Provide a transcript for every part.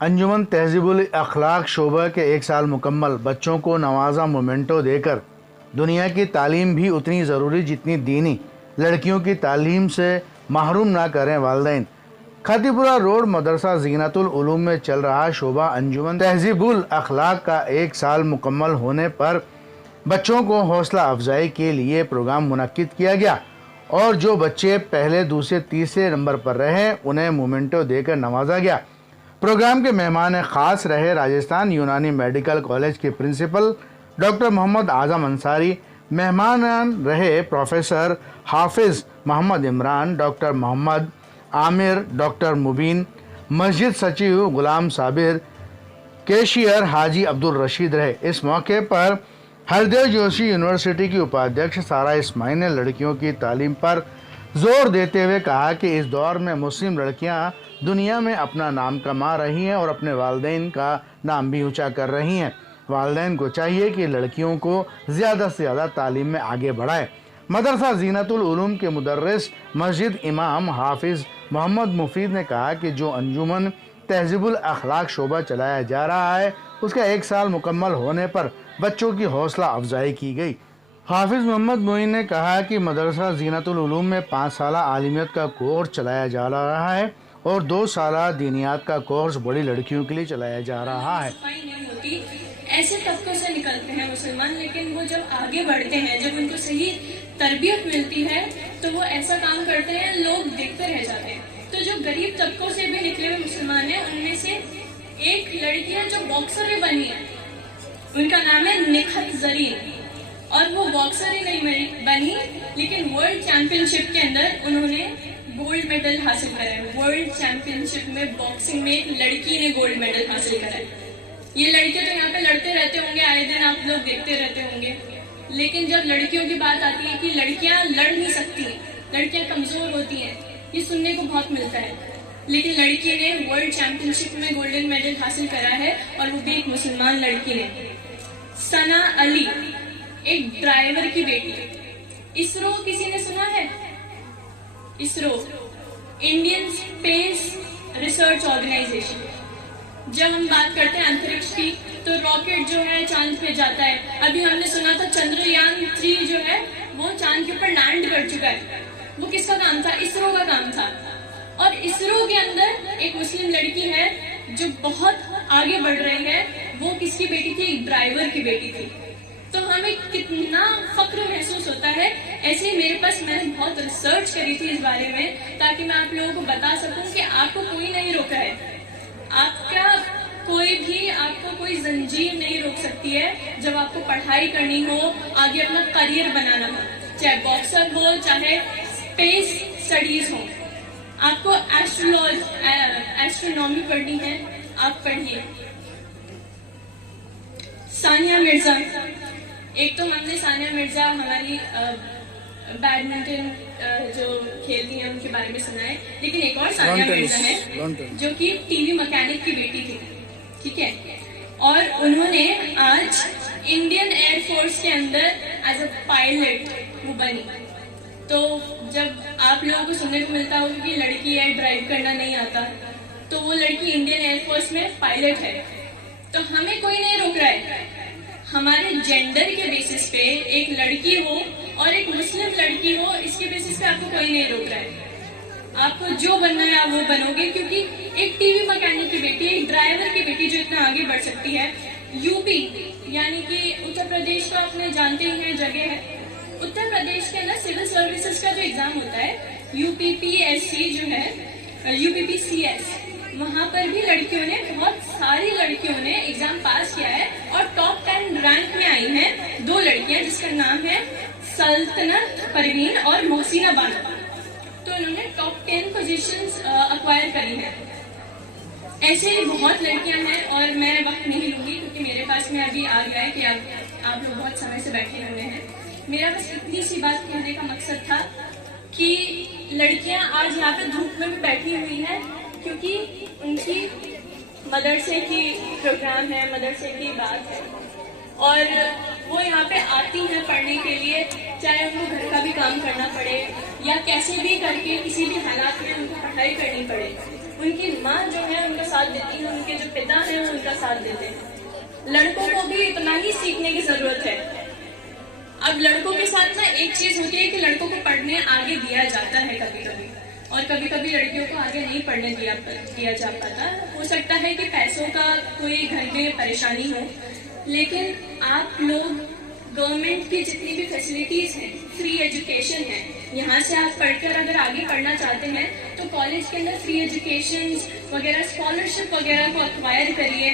अंजुमन तहज़ीबुल अखलाक शोबा के 1 साल मुकम्मल बच्चों को नवाजा मोमेंटो देकर दुनिया की तालीम भी उतनी ज़रूरी जितनी दीनी लड़कियों की तालीम से महरूम ना करें वालिदैन। खातीपुरा रोड मदरसा ज़ीनतुल उलूम में चल रहा शोबा अंजुमन तहज़ीबुल अखलाक का 1 साल मुकम्मल होने पर बच्चों को हौसला अफजाई के लिए प्रोग्राम मुनक्किद किया गया और जो बच्चे पहले, दूसरे, तीसरे नंबर पर रहे उन्हें मोमेंटो देकर नवाजा गया। प्रोग्राम के मेहमान ख़ास रहे राजस्थान यूनानी मेडिकल कॉलेज के प्रिंसिपल डॉक्टर मोहम्मद आज़म अंसारी। मेहमान रहे प्रोफेसर हाफिज़ मोहम्मद इमरान, डॉक्टर मोहम्मद आमिर, डॉक्टर मुबीन, मस्जिद सचिव गुलाम साबिर, कैशियर हाजी अब्दुल रशीद रहे। इस मौके पर हरदेव जोशी यूनिवर्सिटी की उपाध्यक्ष सारा इस्माइल ने लड़कियों की तालीम पर जोर देते हुए कहा कि इस दौर में मुस्लिम लड़कियां दुनिया में अपना नाम कमा रही हैं और अपने वालिदैन का नाम भी ऊंचा कर रही हैं। वालिदैन को चाहिए कि लड़कियों को ज़्यादा से ज़्यादा तालीम में आगे बढ़ाएं। मदरसा ज़ीनतुल उलूम के मुदर्रिस मस्जिद इमाम हाफिज़ मोहम्मद मुफीद ने कहा कि जो अंजुमन तहज़ीबुल अखलाक शोबा चलाया जा रहा है उसका 1 साल मुकम्मल होने पर बच्चों की हौसला अफजाई की गई। हाफिज़ मोहम्मद मोइन ने कहा कि मदरसा ज़ीनतुल उलूम में 5 साला आलिमियत का कोर्स चलाया जा रहा है और 2 साला दीनियात का कोर्स बड़ी लड़कियों के लिए चलाया जा रहा है। ऐसे तबकों से निकलते हैं मुसलमान, लेकिन वो जब आगे बढ़ते हैं, जब उनको सही तरबियत मिलती है तो वो ऐसा काम करते हैं, लोग देखते रह जाते हैं। तो जो गरीब तबकों से भी निकले हुए मुसलमान हैं, उनमें से एक लड़की है जो बॉक्सर भी बनी है, उनका नाम है निखत जरीन। और वो बॉक्सर ही नहीं बनी, लेकिन वर्ल्ड चैंपियनशिप के अंदर उन्होंने गोल्ड मेडल हासिल करा है। वर्ल्ड चैंपियनशिप में बॉक्सिंग में एक लड़की ने गोल्ड मेडल हासिल करा है। ये लड़के तो यहाँ पे लड़ते रहते होंगे, आए दिन आप लोग देखते रहते होंगे, लेकिन जब लड़कियों की बात आती है कि लड़कियां लड़ नहीं सकती, लड़कियां कमजोर होती हैं, ये सुनने को बहुत मिलता है। लेकिन लड़की ने वर्ल्ड चैंपियनशिप में गोल्डन मेडल हासिल करा है और वो भी एक मुसलमान लड़की ने। सना अली एक ड्राइवर की बेटी। इसरो किसी ने सुना है? ISRO Indian space research organisation. जब हम बात करते हैं अंतरिक्ष की तो रॉकेट जो है चांद पे जाता है। अभी हमने सुना था चंद्रयान 3 जो है वो चांद के ऊपर लैंड कर चुका है। वो किसका काम था? इसरो का काम था। और इसरो के अंदर एक मुस्लिम लड़की है जो बहुत आगे बढ़ रही है। वो किसकी बेटी थी? एक ड्राइवर की बेटी थी। तो हमें कितना फक्र महसूस होता है। ऐसे ही मेरे पास, मैंने बहुत रिसर्च करी थी इस बारे में ताकि मैं आप लोगों को बता सकूं कि आपको कोई नहीं रोका है, आपको कोई जंजीर नहीं रोक सकती है जब आपको पढ़ाई करनी हो, आगे अपना करियर बनाना हो, चाहे बॉक्सर हो, चाहे स्पेस स्टडीज हो। आपको एस्ट्रोनॉमी पढ़नी है, आप पढ़िए। सानिया मिर्जा, एक तो हमने सानिया मिर्जा हमारी बैडमिंटन जो खेलती हैं उनके बारे में सुना है, लेकिन एक और सानिया मिर्जा है जो कि टीवी मैकेनिक की बेटी थी, ठीक है। और उन्होंने आज इंडियन एयरफोर्स के अंदर एज अ पायलट वो बनी। तो जब आप लोगों को सुनने को मिलता होगा कि लड़की है, ड्राइव करना नहीं आता, तो वो लड़की इंडियन एयरफोर्स में पायलट है। तो हमें कोई नहीं रोक रहा है। हमारे जेंडर के बेसिस पे एक लड़की हो और एक मुस्लिम लड़की हो, इसके बेसिस पे आपको कोई नहीं रोक रहा है। आपको जो बनना है आप वो बनोगे, क्योंकि एक टीवी मैकेनिक की बेटी, एक ड्राइवर की बेटी जो इतना आगे बढ़ सकती है। यूपी यानी कि उत्तर प्रदेश तो आपने जानते ही हैं जगह है। उत्तर प्रदेश के अंदर सिविल सर्विसेज का जो एग्जाम होता है यूपीपीएससी जो है, यूपीपीसीएस, वहां पर भी लड़कियों ने, बहुत सारी लड़कियों ने एग्जाम पास किया है और टॉप 10 रैंक में आई हैं 2 लड़कियां जिसका नाम है सल्तनत परवीन और मोहसिना बानो। तो उन्होंने टॉप 10 पोजीशंस अक्वायर करी है। ऐसे ही बहुत लड़कियां हैं और मैं वक्त नहीं लूंगी क्योंकि मेरे पास में अभी आ गया है कि आप लोग बहुत समय से बैठे हुए हैं। मेरा बस इतनी सी बात कहने का मकसद था कि लड़कियां आज यहाँ पे धूप में भी बैठी हुई हैं क्योंकि उनकी मदरसे की प्रोग्राम है, मदरसे की बात है और वो यहाँ पे आती हैं पढ़ने के लिए, चाहे उनको घर का भी काम करना पड़े या कैसे भी करके किसी भी हालात में उनको पढ़ाई करनी पड़े। उनकी माँ जो है उनका साथ देती है, उनके जो पिता हैं वो उनका साथ देते हैं। लड़कों को भी इतना ही सीखने की जरूरत है। अब लड़कों के साथ ना एक चीज होती है कि लड़कों को पढ़ने आगे दिया जाता है कभी कभी, और कभी कभी लड़कियों को आगे नहीं पढ़ने दिया जा पाता। हो सकता है कि पैसों का कोई घर में परेशानी हो, लेकिन आप लोग गवर्नमेंट की जितनी भी फैसिलिटीज हैं, फ्री एजुकेशन है, यहाँ से आप पढ़कर अगर आगे पढ़ना चाहते हैं तो कॉलेज के अंदर फ्री एजुकेशन वगैरह, स्कॉलरशिप वगैरह को अक्वायर करिए।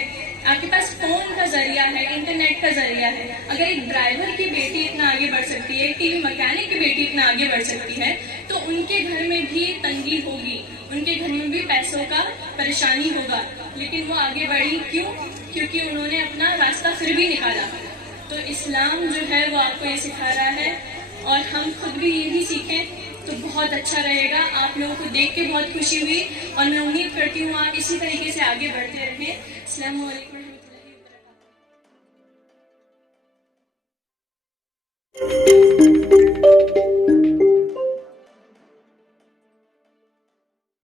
आपके पास फोन का जरिया है, इंटरनेट का जरिया है। अगर एक ड्राइवर की बेटी इतना आगे बढ़ सकती है, एक टीवी मैकेनिक की बेटी इतना आगे बढ़ सकती है, तो उनके घर में भी तंगी होगी, उनके घर में भी पैसों का परेशानी होगा, लेकिन वो आगे बढ़ी क्यों? क्योंकि उन्होंने अपना रास्ता फिर भी निकाला। तो इस्लाम जो है वो आपको ये सिखा रहा है, और हम खुद भी यही सीखें तो बहुत अच्छा रहेगा। आप लोगों को देख के बहुत खुशी हुई, और मैं उम्मीद करती हूँ आप इसी तरीके से आगे बढ़ते रहें। अस्सलाम वालेकुम रहमतुल्लाहि व बरकातहू।